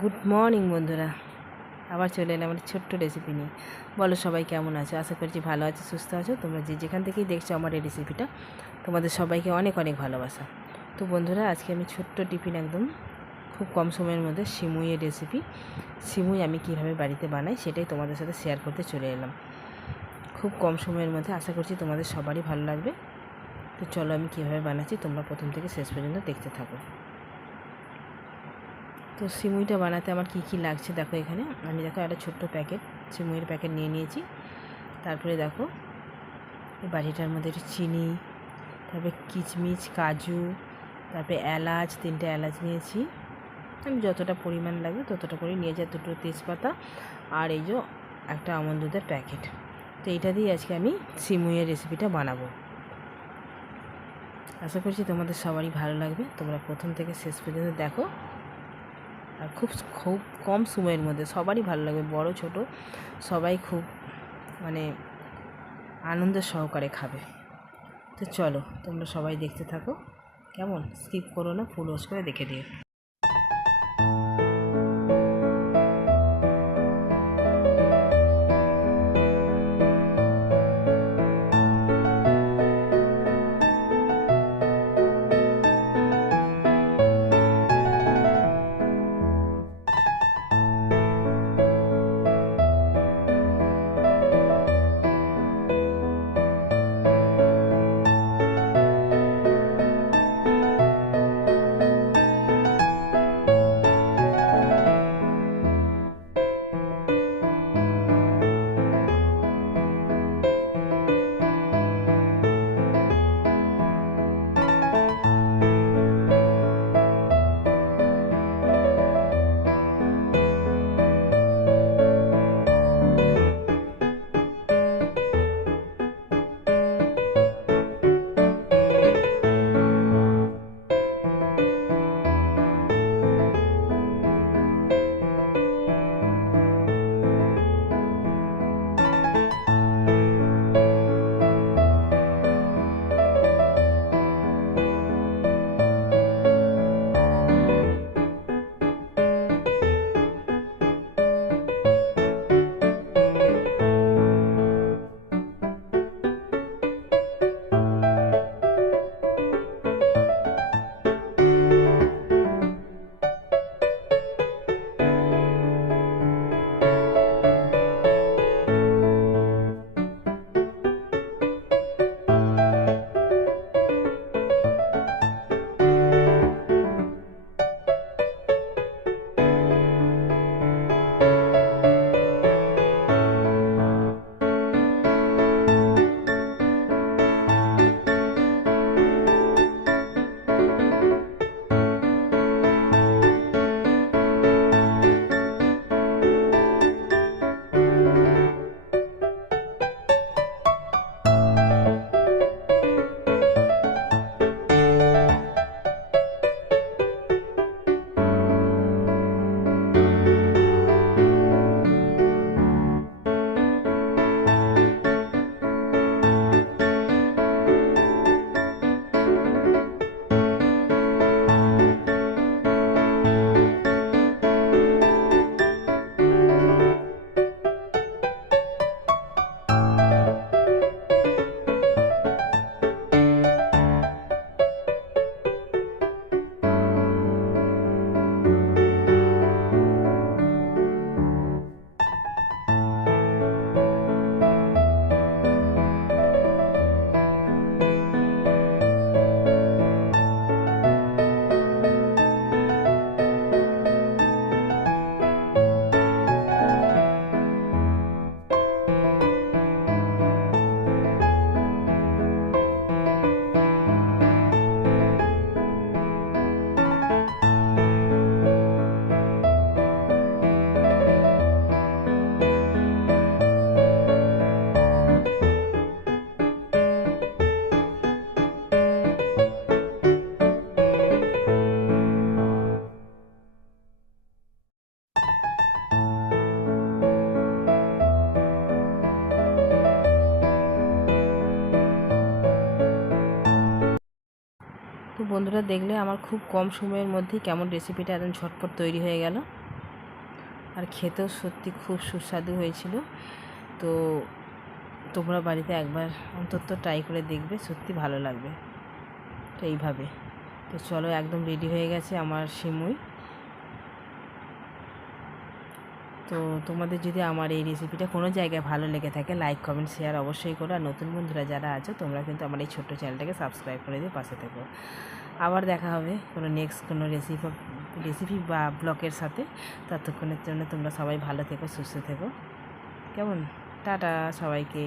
Good morning বন্ধুরা, আবার চলে এলাম আমার ছোট্ট রেসিপি নিয়ে। বলো সবাই কেমন আছো? আশা করছি ভালো আছো, সুস্থ আছো। তোমরা যেখান থেকেই দেখছো আমার এই রেসিপিটা, তোমাদের সবাইকে অনেক অনেক ভালোবাসা। তো বন্ধুরা, আজকে আমি ছোট্ট টিফিন একদম খুব কম সময়ের মধ্যে সিমুইয়ের রেসিপি, সিমুই আমি কীভাবে বাড়িতে বানাই সেটাই তোমাদের সাথে শেয়ার করতে চলে এলাম খুব কম সময়ের মধ্যে। আশা করছি তোমাদের সবারই ভালো লাগবে। তো চলো আমি কীভাবে বানাচ্ছি তোমরা প্রথম থেকে শেষ পর্যন্ত দেখতে থাকো। তো সিমুইটা বানাতে আমার কী লাগছে দেখো। এখানে আমি দেখো একটা ছোট্ট প্যাকেট সিমুইয়ের প্যাকেট নিয়ে নিয়েছি। তারপরে দেখো এই বাটিটার মধ্যে একটু চিনি, তারপরে কিশমিশ, কাজু, তারপরে এলাচ, 3টে এলাচ নিয়েছি। আমি যতটা পরিমাণ লাগবে ততটা করে নিয়ে যাই। 2টো তেজপাতা আর এই যে একটা আমন্ড দুধের প্যাকেট। তো এইটা দিয়ে আজকে আমি সিমুইয়ের রেসিপিটা বানাবো। আশা করছি তোমাদের সবারই ভালো লাগবে। তোমরা প্রথম থেকে শেষ পর্যন্ত দেখো। আর খুব খুব কম সময়ের মধ্যে সবারই ভালো লাগবে, বড় ছোট সবাই খুব আনন্দের সহকারে খাবে। তো চলো তোমরা সবাই দেখতে থাকো, কেমন? স্কিপ করো না, ফুল ওয়াচ করে দেখে দিও। তো বন্ধুরা, দেখলে আমার খুব কম সময়ের মধ্যেই কেমন রেসিপিটা একদম ঝটপট তৈরি হয়ে গেল। আর খেতেও সত্যি খুব সুস্বাদু হয়েছিল। তো তোমরা বাড়িতে একবার অন্তত ট্রাই করে দেখবে, সত্যি ভালো লাগবে। তো এইভাবে তো চলো, একদম রেডি হয়ে গেছে আমার সিমুই। তো তোমাদের যদি আমার এই রেসিপিটা কোনো জায়গায় ভালো লেগে থাকে, লাইক কমেন্ট শেয়ার অবশ্যই করো। আর নতুন বন্ধুরা যারা আছো তোমরা কিন্তু আমার এই ছোট্ট চ্যানেলটাকে সাবস্ক্রাইব করে দিয়ে পাশে থেকো। আবার দেখা হবে কোনো নেক্সট কোনো রেসিপি বা ব্লগের সাথে। ততক্ষণের জন্য তোমরা সবাই ভালো থেকো, সুস্থ থেকো। কেমন? টাটা সবাইকে।